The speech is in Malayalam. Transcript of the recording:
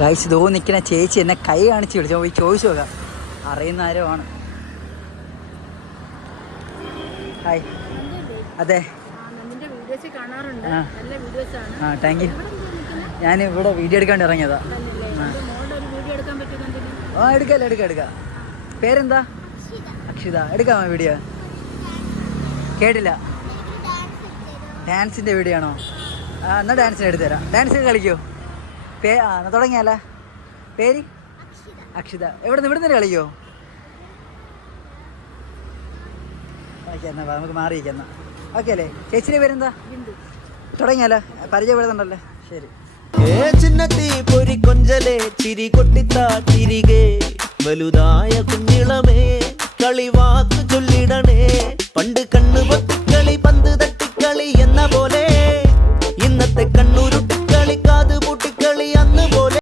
ഗൈസ് ഇതോ നിൽക്കുന്ന ചേച്ചി എന്നെ കൈ കാണിച്ച് വിളിച്ചു പോയി ചോദിച്ചു നോക്കാം, അറിയുന്ന ആരോ ആണ്. ഹായ്. അതെ. ആ താങ്ക് യു. ഞാൻ ഇവിടെ വീഡിയോ എടുക്കാൻ ഇറങ്ങിയതാ. ആ എടുക്കാം. പേരെന്താ? അക്ഷിത. എടുക്കാമോ വീഡിയോ? കേട്ടില്ല. ഡാൻസിൻ്റെ വീഡിയോ ആണോ? എന്നാൽ ഡാൻസിന് എടുത്തു തരാം. ഡാൻസ് കളിക്കോ? എന്നാൽ തുടങ്ങിയാലേ. പേര്? അക്ഷിത. ഇവിടുന്ന് കളിക്കോ? ഓക്കെ എന്നാ നമുക്ക് മാറിയിരിക്കുന്ന. ഓക്കെ അല്ലേ? ചേച്ചിയുടെ പേരെന്താ? തുടങ്ങിയാലോ? പരിചയപ്പെടുന്നുണ്ടല്ലേ? ശരി. ചിന്നത്തി പൊരി കൊഞ്ചലെ ചിരി കൊട്ടിത്താ തിരികെ വലുതായ കുഞ്ഞിളമേ കളിവാക്ക് ചൊല്ലിടണേ പണ്ട് കണ്ണു പൊത്തി